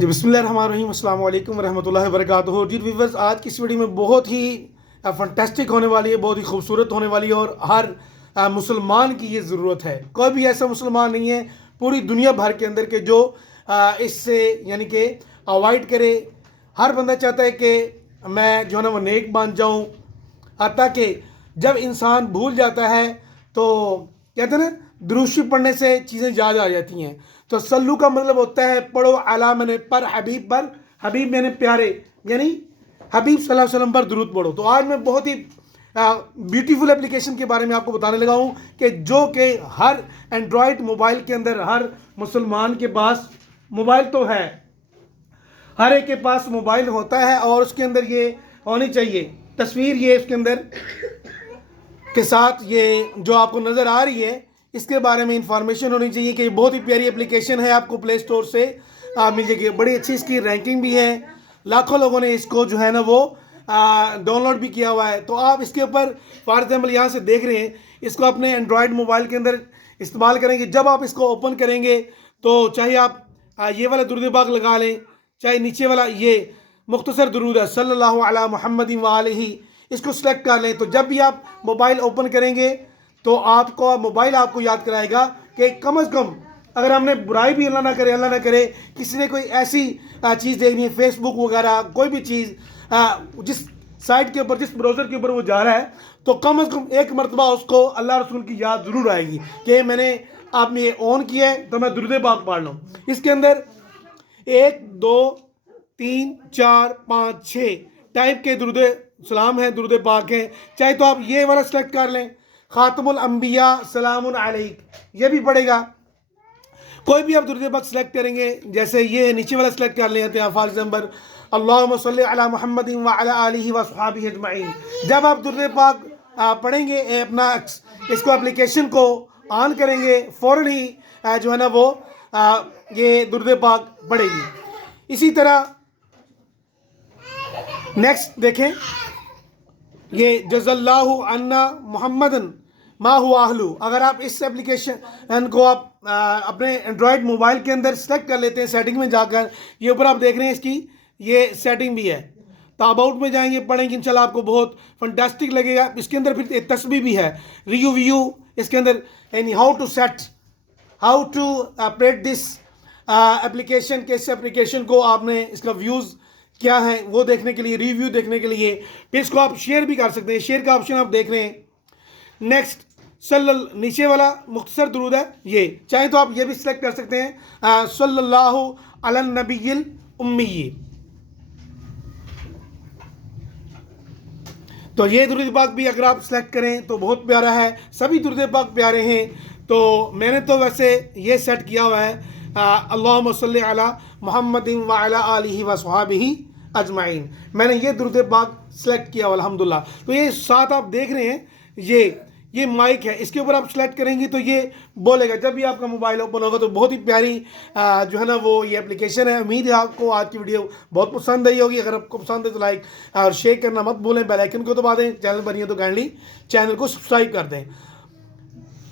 جی بسم اللہ الرحمن الرحیم، السلام علیکم ورحمۃ اللہ وبرکاتہ۔ جی ویورز، آج کی اس ویڈیو میں بہت ہی فنٹاسٹک ہونے والی ہے، بہت ہی خوبصورت ہونے والی ہے، اور ہر مسلمان کی یہ ضرورت ہے۔ کوئی بھی ایسا مسلمان نہیں ہے پوری دنیا بھر کے اندر کہ جو اس سے یعنی کہ اوائڈ کرے۔ ہر بندہ چاہتا ہے کہ میں جو ہے نا وہ نیک بن جاؤں، حتیٰ کہ جب انسان بھول جاتا ہے تو کہتے ہیں نا درود شریف پڑھنے سے چیزیں یاد آ جاتی ہیں۔ تو سلو کا مطلب ہوتا ہے پڑھو اعلیٰ میں نے پر حبیب میں نے پیارے، یعنی حبیب صلی اللہ علیہ وسلم پر درود پڑھو۔ تو آج میں بہت ہی بیوٹیفل اپلیکیشن کے بارے میں آپ کو بتانے لگا ہوں کہ جو کہ ہر اینڈرائڈ موبائل کے اندر ہر مسلمان کے پاس موبائل تو ہے، ہر ایک کے پاس موبائل ہوتا ہے، اور اس کے اندر یہ ہونی چاہیے تصویر، یہ اس کے اندر کے ساتھ یہ جو آپ کو نظر آ رہی ہے اس کے بارے میں انفارمیشن ہونی چاہیے کہ یہ بہت ہی پیاری اپلیکیشن ہے، آپ کو پلے سٹور سے مل جائے گی۔ بڑی اچھی اس کی رینکنگ بھی ہے، لاکھوں لوگوں نے اس کو جو ہے نا وہ ڈاؤن لوڈ بھی کیا ہوا ہے۔ تو آپ اس کے اوپر فار ایگزامپل یہاں سے دیکھ رہے ہیں، اس کو اپنے اینڈرائڈ موبائل کے اندر استعمال کریں گے۔ جب آپ اس کو اوپن کریں گے تو چاہے آپ یہ والا درود پاک لگا لیں، چاہے نیچے والا یہ مختصر درود ہے صلی اللہ علی محمد وآلہ، اس کو سلیکٹ کر لیں۔ تو جب بھی آپ موبائل اوپن کریں گے تو آپ کو موبائل آپ کو یاد کرائے گا کہ کم از کم اگر ہم نے برائی بھی اللہ نہ کرے کسی نے کوئی ایسی چیز دیکھنی ہے، فیس بک وغیرہ کوئی بھی چیز جس سائٹ کے اوپر، جس براؤزر کے اوپر وہ جا رہا ہے، تو کم از کم ایک مرتبہ اس کو اللہ رسول کی یاد ضرور آئے گی کہ میں نے آپ نے یہ آن کیا ہے تو میں درود پاک پڑھ لوں۔ اس کے اندر 1 2 3 4 5 6 ٹائپ کے درود سلام ہیں، درود پاک ہیں۔ چاہے تو آپ یہ والا سلیکٹ کر لیں، خاتم الانبیاء سلام علیک، یہ بھی پڑے گا۔ کوئی بھی آپ درود پاک سلیکٹ کریں گے، جیسے یہ نیچے والا سلیکٹ کر لیتے ہیں فار ایگزامپل اللہم صلی علی محمد وعلی آلہ وصحابہ اجمعین۔ جب آپ درود پاک پڑھیں گے، اپنا اس کو اپلیکیشن کو آن کریں گے، فوراً ہی جو ہے نا وہ یہ درود پاک پڑھے گی۔ اسی طرح نیکسٹ دیکھیں، یہ جزا اللہ عنا محمدن ما ہوا اہلو۔ اگر آپ اس اپلیکیشن کو آپ اپنے اینڈرائڈ موبائل کے اندر سلیکٹ کر لیتے ہیں، سیٹنگ میں جا کر یہ اوپر آپ دیکھ رہے ہیں اس کی یہ سیٹنگ بھی ہے، تو اباؤٹ میں جائیں گے، پڑھیں گے، انشاءاللہ آپ کو بہت فنٹاسٹک لگے گا۔ اس کے اندر پھر ایک تسبیح بھی ہے، ریویو اس کے اندر، یعنی how to operate this application, کہ اس اپلیکیشن کو آپ نے اس کا ویوز کیا ہے وہ دیکھنے کے لیے، ریویو دیکھنے کے لیے۔ پھر اس کو آپ شیئر بھی کر سکتے ہیں، شیئر کا آپشن آپ دیکھ رہے ہیں۔ نیکسٹ نیچے والا مختصر درود ہے، یہ چاہیں تو آپ یہ بھی سلیکٹ کر سکتے ہیں صلی اللہ علی النبی الامی۔ تو یہ درود پاک بھی اگر آپ سلیکٹ کریں تو بہت پیارا ہے، سبھی درود پاک پیارے ہیں۔ تو میں نے تو ویسے یہ سیٹ کیا ہوا ہے اللہم صلی علی محمد وعلی آلہ وصحابہ اجمعین، میں نے یہ درود پاک سلیکٹ کیا ہوا الحمدللہ۔ تو یہ ساتھ آپ دیکھ رہے ہیں، یہ مائک ہے، اس کے اوپر آپ سلیکٹ کریں گے تو یہ بولے گا جب بھی آپ کا موبائل اوپن ہوگا۔ تو بہت ہی پیاری جو ہے نا وہ یہ اپلیکیشن ہے۔ امید ہے آپ کو آج کی ویڈیو بہت پسند آئی ہوگی۔ اگر آپ کو پسند ہے تو لائک اور شیئر کرنا مت بھولیں، بیل آئیکن کو دبا دیں، چینل بنی ہے تو کائنڈلی چینل کو سبسکرائب کر دیں۔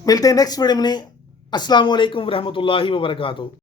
ملتے ہیں نیکسٹ ویڈیو میں، السلام علیکم ورحمۃ اللہ وبرکاتہ۔